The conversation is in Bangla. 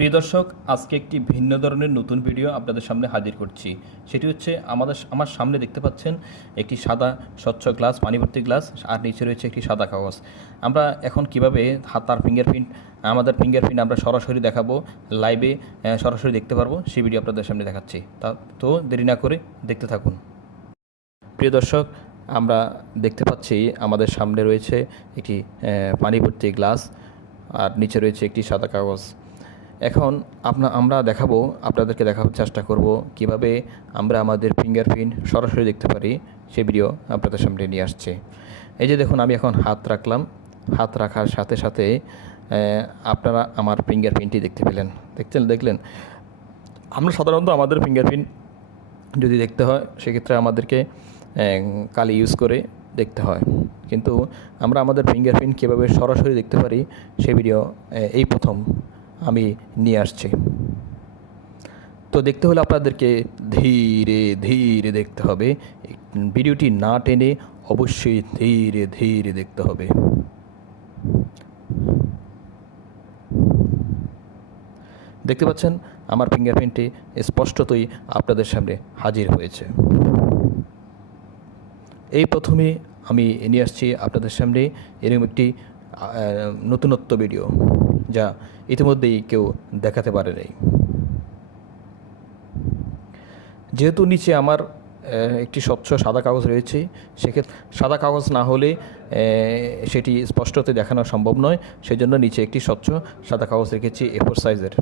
প্রিয় দর্শক, আজকে একটি ভিন্ন ধরনের নতুন ভিডিও আপনাদের সামনে হাজির করছি। সেটি হচ্ছে আমার সামনে দেখতে পাচ্ছেন একটি সাদা স্বচ্ছ গ্লাস, পানি ভর্তি গ্লাস, আর নিচে রয়েছে একটি সাদা কাগজ। আমরা এখন কিভাবে আমাদের ফিঙ্গারপ্রিন্ট আমরা সরাসরি দেখাবো, লাইভে সরাসরি দেখতে পারবো, সেই ভিডিও আপনাদের সামনে দেখাচ্ছি। তো দেরি না করে দেখতে থাকুন। প্রিয় দর্শক, আমরা দেখতে পাচ্ছি আমাদের সামনে রয়েছে একটি পানি ভর্তি গ্লাস, আর নিচে রয়েছে একটি সাদা কাগজ। এখন আপনাদেরকে দেখাবার চেষ্টা করব কিভাবে আমরা আমাদের ফিঙ্গারপ্রিন্ট সরাসরি দেখতে পারি, সে ভিডিও আপনাদের সামনে নিয়ে আসছে। এই যে দেখুন, আমি এখন হাত রাখলাম, হাত রাখার সাথে সাথে আপনারা আমার ফিঙ্গারপ্রিন্টটি দেখলেন। আমরা সাধারণত আমাদের ফিঙ্গারপ্রিন্ট যদি দেখতে হয়, সেক্ষেত্রে আমাদেরকে কালি ইউজ করে দেখতে হয়, কিন্তু আমরা আমাদের ফিঙ্গারপ্রিন্ট কীভাবে সরাসরি দেখতে পারি সে ভিডিও এই প্রথম আমি নিয়ে আসছি। তো দেখতে হলে আপনাদেরকে ধীরে ধীরে দেখতে হবে, ভিডিওটি না টেনে অবশ্যই ধীরে ধীরে দেখতে হবে। দেখতে পাচ্ছেন আমার ফিঙ্গারপ্রিন্টটি স্পষ্টতই আপনাদের সামনে হাজির হয়েছে। এই প্রথমে আমি নিয়ে আসছি আপনাদের সামনে এরকম একটি নতুনত্ব ভিডিও, যা ইতিমধ্যেই কেউ দেখাতে পারে নাই। যেহেতু নিচে আমার একটি স্বচ্ছ সাদা কাগজ রয়েছে, সেক্ষেত্রে সাদা কাগজ না হলে সেটি স্পষ্টতে দেখানো সম্ভব নয়, সেজন্য নিচে একটি স্বচ্ছ সাদা কাগজ রেখেছি A4 সাইজের।